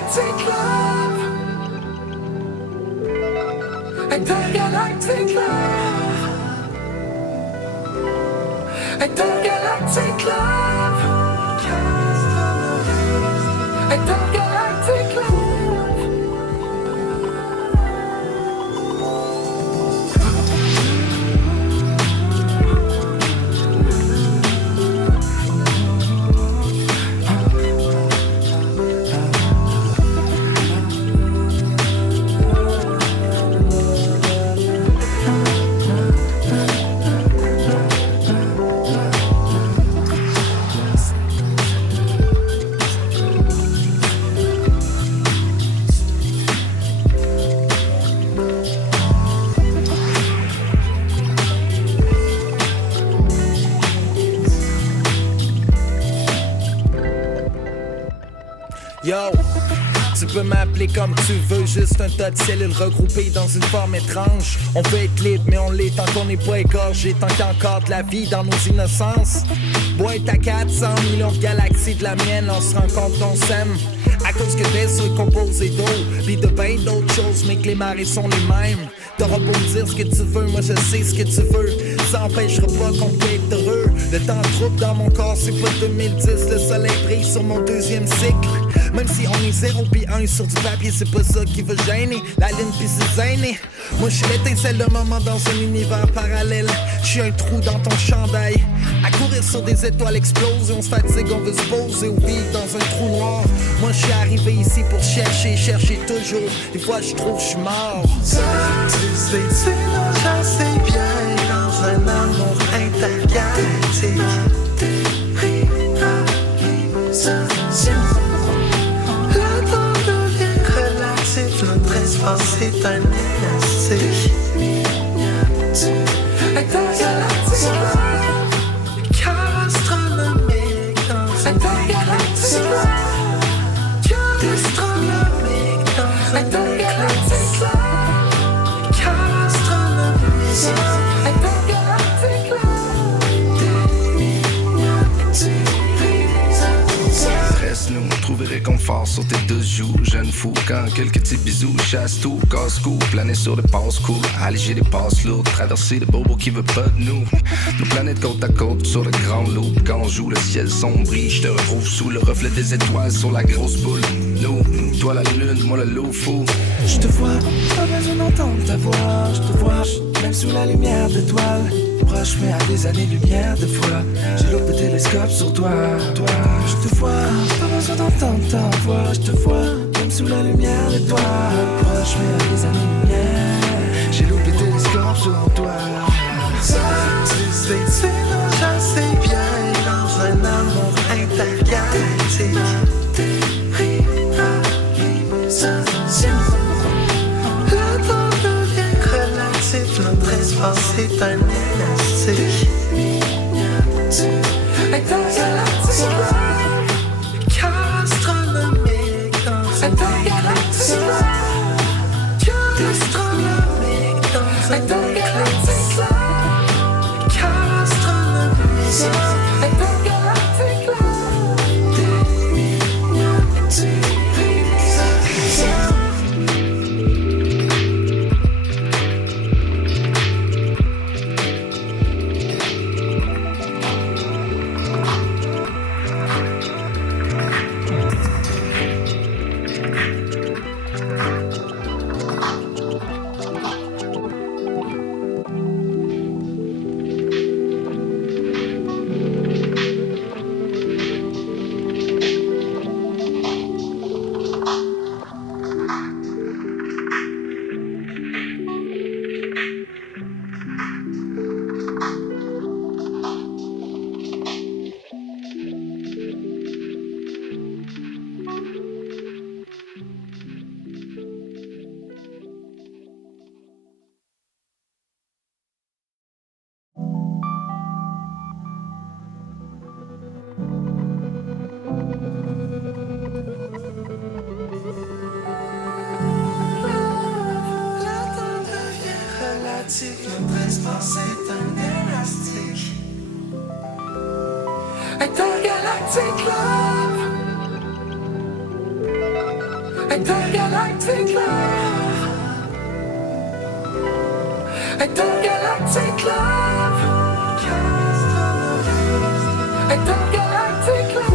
Intergalactic love. Intergalactic love. Intergalactic love. Intergalactic love. Yo, tu peux m'appeler comme tu veux, juste un tas de cellules regroupées dans une forme étrange. On peut être libre, mais on l'est tant qu'on n'est pas égorgé, tant qu'il y a encore de la vie dans nos innocences. Boîte à 400 millions de galaxies de la mienne, on se rend compte qu'on s'aime. À cause que vaisseau est composé d'eau, pis de ben d'autres choses, mais que les marées sont les mêmes. T'auras beau me dire ce que tu veux, moi je sais ce que tu veux. Ça empêchera pas qu'on peut être heureux. Le temps trouble dans mon corps, c'est pas 2010. Le soleil brille sur mon deuxième cycle. Même si on est 0 pis 1 sur du papier, c'est pas ça qui veut gêner. La ligne pis c'est gêné. Moi je suis l'étincelle de moment dans un univers parallèle. Je suis un trou dans ton chandail. À courir sur des étoiles explosées, on se fatigue, on veut se poser ou vivre dans un trou noir. Moi je suis arrivé ici pour chercher toujours. Des fois je trouve je suis mort. Ça, tu sais, tu nages assez bien dans un amour intergalactique. Le temps devient relatif, notre espace est un élastique. Intergalactic love, cœur astronomique dans un intergalactic love. Cœur astronomique dans un intergalactic love. Cœur astronomique, intergalactic love. Reste-nous, trouver réconfort sur tes deux joues. Jeune fou, quand quelques petits bisous chasse tout, casse-cou, planer sur des passes cool, alléger des passes lourdes, traverser des bobos qui veulent pas de nous. Nos planètes côte à côte sur le grand loup. Quand on joue, le ciel sombrit, je te retrouve sous le reflet des étoiles sur la grosse boule. Nous, toi la lune, moi le loup fou. Je te vois, pas besoin d'entendre ta voix. Je te vois, même sous la lumière d'étoiles. Proche mais à des années-lumière de fois. J'ai l'autre télescope sur toi. Je te vois, pas besoin d'entendre ta voix. Je te vois, même sous la lumière d'étoiles. Proche mais à des années-lumière. J'ai l'autre télescope sur toi. Ça, tu sais, tu nages assez bien dans un amour intergalactique. Le temps devient relatif, notre espace est un élastique. Intergalactic love, cœur astronomique dans un intergalactic love. Cœur astronomique dans un intergalactic love. Cœur astronomique, intergalactic love. Notre espace est un élastique. Intergalactic love. Intergalactic love. Intergalactic love. Intergalactic love.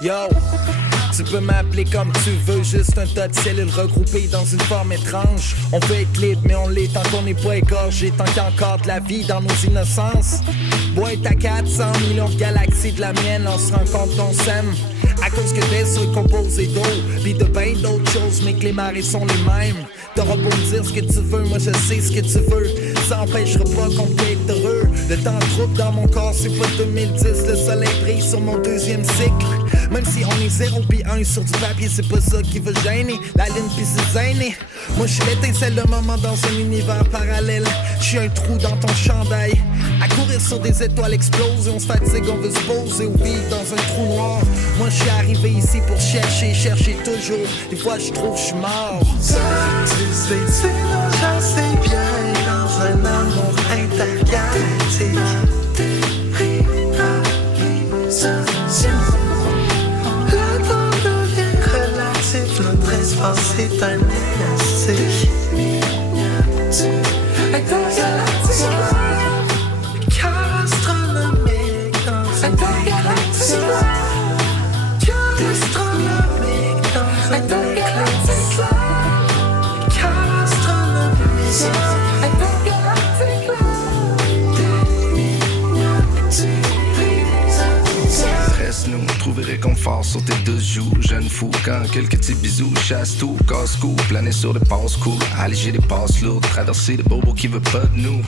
Yo, tu peux m'appeler comme tu veux, juste un tas de cellules regroupées dans une forme étrange. On peut être libre, mais on l'est tant qu'on n'est pas égorgé, tant qu'il y a encore de la vie dans nos innocences. Boîte à 400 millions de galaxies de la mienne, on se rend compte qu'on s'aime. À cause que t'es sur composé d'eau, pis de ben d'autres choses, mais que les marées sont les mêmes. T'auras beau me dire ce que tu veux, moi je sais ce que tu veux. Ça empêchera pas qu'on peut être heureux. Le temps trouble dans mon corps, c'est pas 2010. Le soleil brille sur mon deuxième cycle. Même si on est 0 pis 1 sur du papier, c'est pas ça qui veut gêner. La ligne pis c'est gêné. Moi je suis l'étincelle de moment dans un univers parallèle. Je suis un trou dans ton chandail. À courir sur des étoiles explosées, on se fatigue, on veut se poser ou vivre dans un trou noir. Moi je suis arrivé ici pour chercher toujours. Des fois je trouve je suis mort. Ça, tu sais, j'en sais bien. Dans un amour intergalactique. Le temps devient relatif. Notre espace est un élastique. Intergalactic love. Cœur astronomique dans intergalactic love. Cœur astronomique dans intergalactic love. Cœur astronomique intergalactic love. Reste-nous, trouver réconfort sur tes deux joues. Jeune fou, quand quelques petits bisous chasse tout, casse-cou, planer sur des passes cool, alléger des passes lourdes, traverser des bobos qui veulent pas de nous.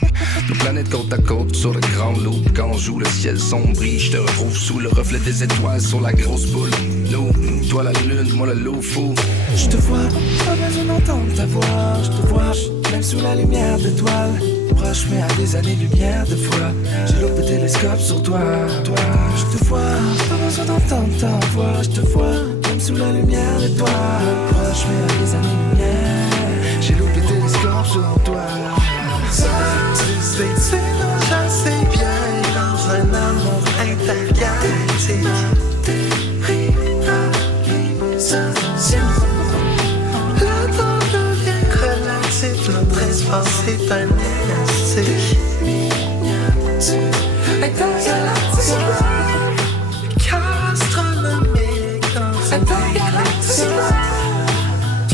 Nos planètes côte à côte sur le grand loup. Quand on joue, le ciel sombrit, je te retrouve sous le reflet des étoiles sur la grosse boule. Nous, toi la lune, moi le loup fou. Je te vois, pas besoin d'entendre ta voix. Je te vois, même sous la lumière d'étoiles. Proche mais à des années-lumière de fois. J'ai loupé télescope sur toi. Je te vois, pas besoin d'entendre ta voix. Je te vois, même sous la lumière d'étoiles. Proche mais à des années-lumière. J'ai loupé télescope sur toi. Ça, tu sais, non, j'en sais bien. Dans un amour intergalactique. Le temps devient relatif. Notre espace est un élastique. Intergalactic love. Cœur astronomique dans intergalactic love.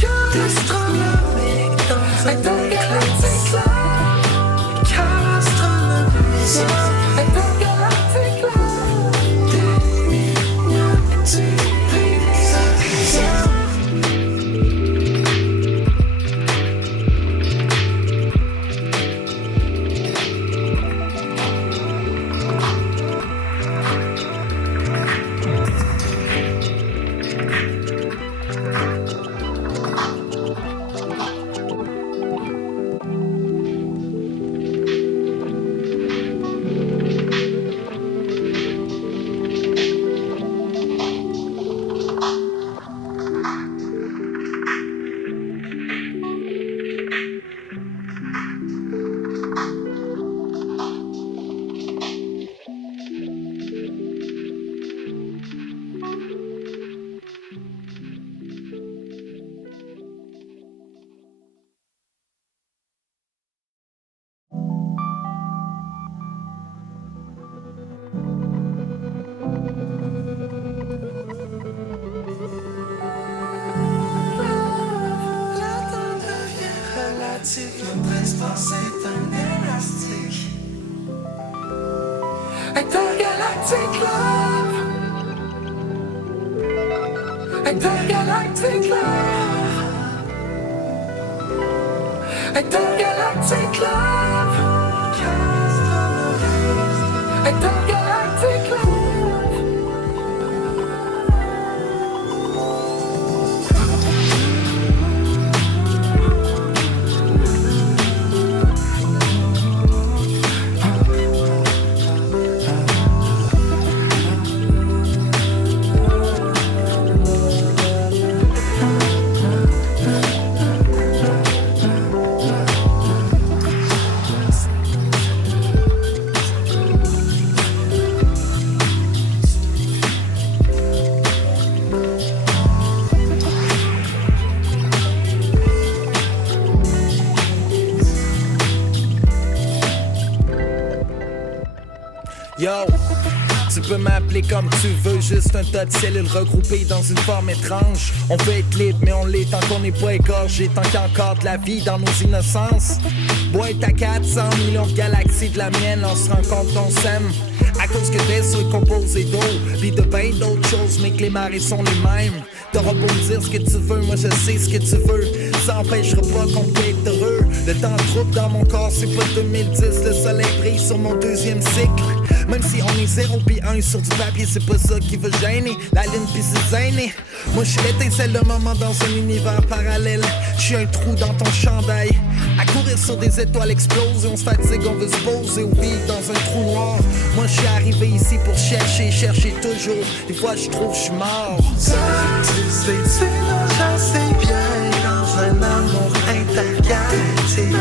Cœur astronomique dans intergalactic love. Cœur astronomique intergalactic love. Notre espace est un élastique. Intergalactic love. Intergalactic love. Intergalactic love. Intergalactic love. Yo, tu peux m'appeler comme tu veux, juste un tas de cellules regroupées dans une forme étrange. On peut être libre, mais on l'est tant qu'on n'est pas égorgé, tant qu'il y a encore de la vie dans nos innocences. Boîte à 400 millions de galaxies de la mienne, on se rend compte qu'on s'aime. À cause que t'es sur composé d'eau, pis de ben d'autres choses, mais que les marées sont les mêmes. T'auras beau me dire ce que tu veux, moi je sais ce que tu veux. Ça empêchera pas qu'on peut être heureux. Le temps trouble dans mon corps, c'est pas 2010. Le soleil brille sur mon deuxième cycle. Même si on est 0 pis 1 sur du papier, c'est pas ça qui veut gêner. La ligne pis c'est gêné. Moi je suis l'étincelle de moment dans un univers parallèle. Je suis un trou dans ton chandail. À courir sur des étoiles explosées, on se fatigue, on veut se poser ou vivre dans un trou noir. Moi je suis arrivé ici pour chercher toujours. Des fois je trouve je suis mort. Ça, tu sais, non, j'en sais bien. Dans un amour intergalactique.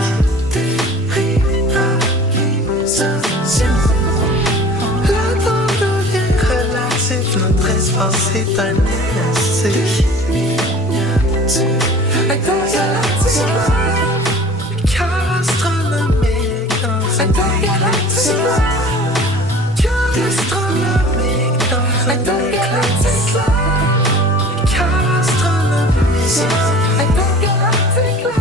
Le temps devient relatif. Notre espace est un élastique. Intergalactic love. Cœur astronomique dans intergalactic love. Cœur astronomique dans intergalactic love. Cœur astronomique intergalactic love.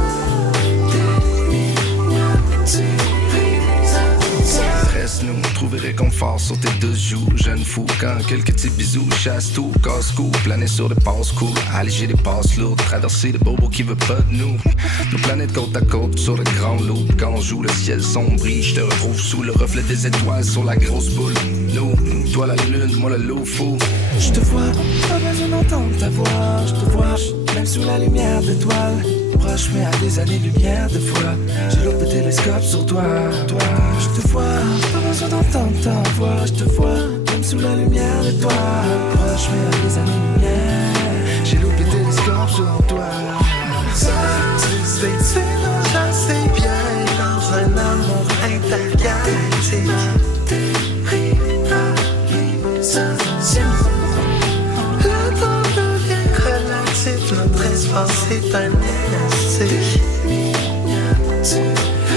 Reste-nous, trouver réconfort sur tes deux joues. Jeune fou, quand quelques petits bisous chasse tout, casse-cou, planer sur des passes cool, alléger des passes lourdes, traverser des bobos qui veulent pas de nous. Nos planètes côte à côte sur le grand loup. Quand on joue, le ciel sombre, je te retrouve sous le reflet des étoiles sur la grosse boule. Nous, toi la lune, moi le loup fou. Je te vois, pas besoin d'entendre ta voix. Je te vois, même sous la lumière d'étoiles. Proche mais à des années-lumière de fois. J'ai l'autre télescope sur toi. Je te vois, pas besoin d'entendre ta voix. Je te vois, même sous la lumière d'étoiles. Proche mais à des années-lumière. J'ai l'autre télescope sur toi. Ça, tu sais, non, j'en sais bien. Dans un amour intergalactique. Le temps devient relatif. Notre espace est un élastique.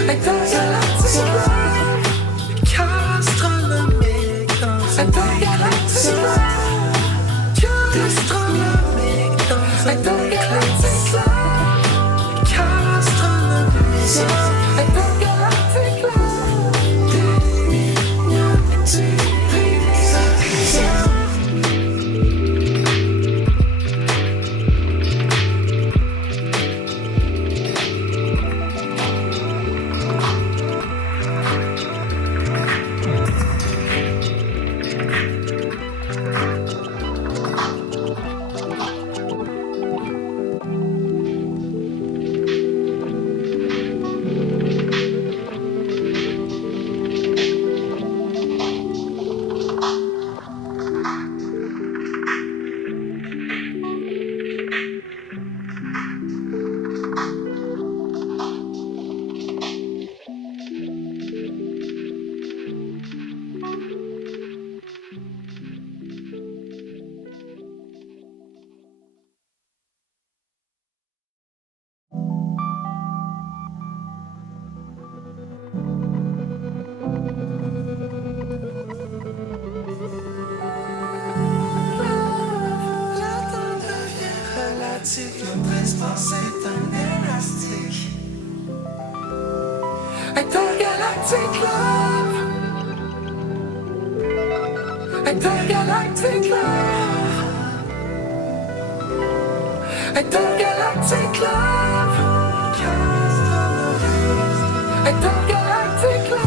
Intergalactic love. Cœur astronomique dans intergalactic love. Cœur astronomique dans intergalactic love. Cœur astronomique intergalactic love. Notre espace est un élastique. Intergalactic love. Intergalactic love. Intergalactic love. Intergalactic love.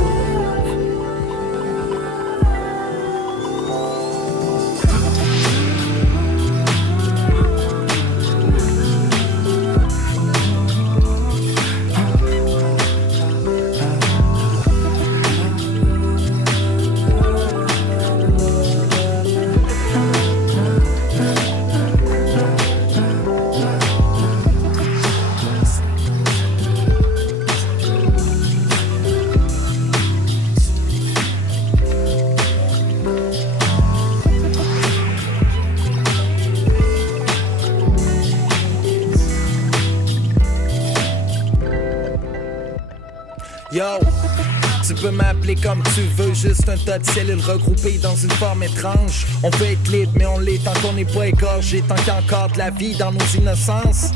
Yo, tu peux m'appeler comme tu veux, juste un tas de cellules regroupées dans une forme étrange. On peut être libre, mais on l'est tant qu'on n'est pas égorgé, tant qu'il y a encore de la vie dans nos innocences.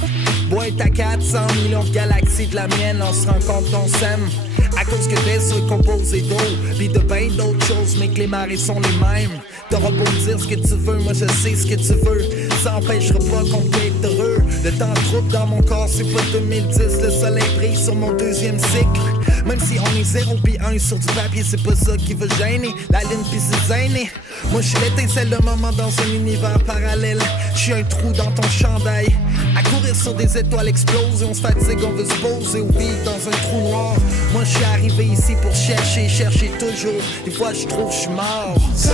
Boîte à 400 millions de galaxies de la mienne, on se rend compte qu'on s'aime. À cause que t'es seul composé d'eau, pis de ben d'autres choses, mais que les marées sont les mêmes. T'auras beau me dire ce que tu veux, moi je sais ce que tu veux. Ça empêchera pas qu'on peut être heureux. Le temps trouble dans mon corps, c'est pas 2010. Le soleil brille sur mon deuxième cycle. Même si on est 0 pis 1 sur du papier, c'est pas ça qui va gêner. La ligne pis c'est gêné. Moi je suis l'étincelle de moment dans un univers parallèle. Je suis un trou dans ton chandail. À courir sur des étoiles explosées, on se fatigue, on veut se poser ou vivre dans un trou noir. Moi je suis arrivé ici pour chercher toujours. Des fois je trouve je suis mort. Ça,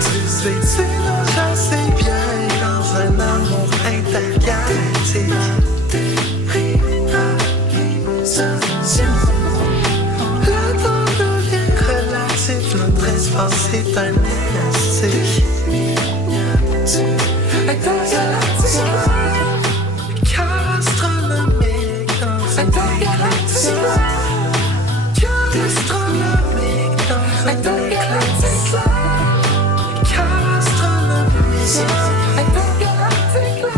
tu sais, non, je sais bien. Dans un amour intergalactique. Le temps devient relatif. Notre espace est un élastique. Intergalactic love. Cœur astronomique dans un intergalactic love. Cœur astronomique dans un intergalactic love. Cœur astronomique. Intergalactic love.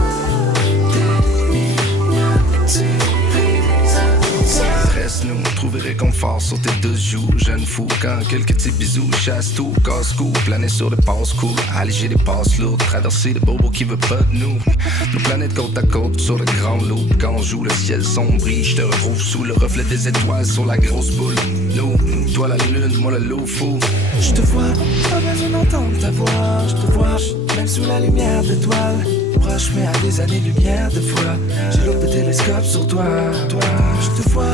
Reste-nous, trouver réconfort sur tes deux joues. Jeune fou, quand quelques petits bisous chasse tout, casse-cou, planer sur des passes-coups, alléger des passes lourdes, traverser des bobos qui veulent pas de nous. Nos planètes côte à côte sur le grand loup. Quand on joue, le ciel sombrit, je te retrouve sous le reflet des étoiles sur la grosse boule. Nous, toi la lune, moi le loup fou. Je te vois, pas besoin d'entendre ta voix. Je te vois, même sous la lumière d'étoiles. Proche mais à des années-lumière de fois. J'ai l'autre télescope sur toi. Je te vois,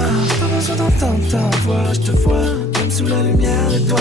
pas besoin d'entendre ta voix. Je te vois, même sous la lumière d'étoiles.